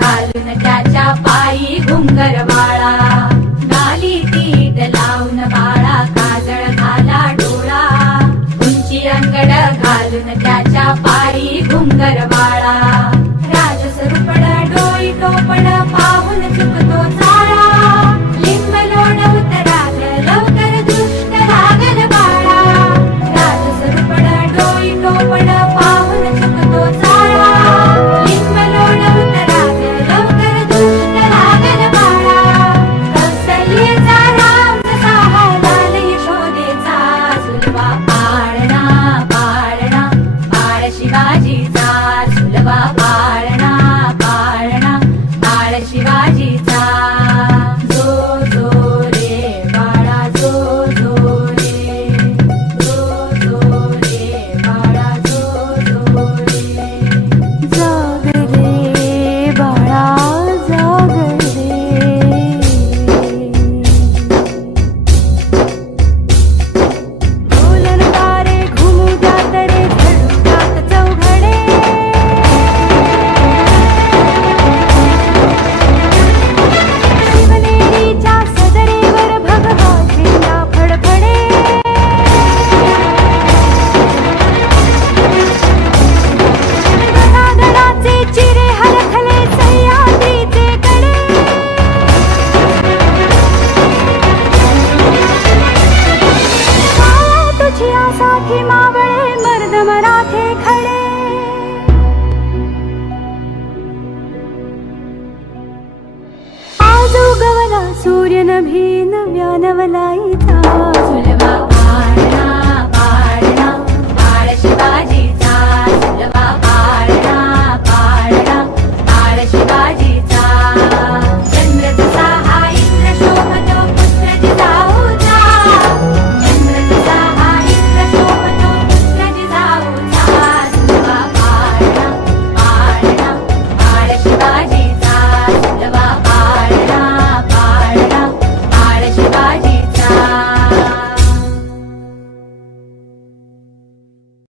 घालून त्याच्या पायी घुंगर बाळा गाली तीट लावून बाळा काजळ घाला डोळा. उंची अंगड घालून त्याच्या पायी घुंगर बाळा राजसरूपड डोई टोपड पाहून चुक नयन भीन व्यानवलायिता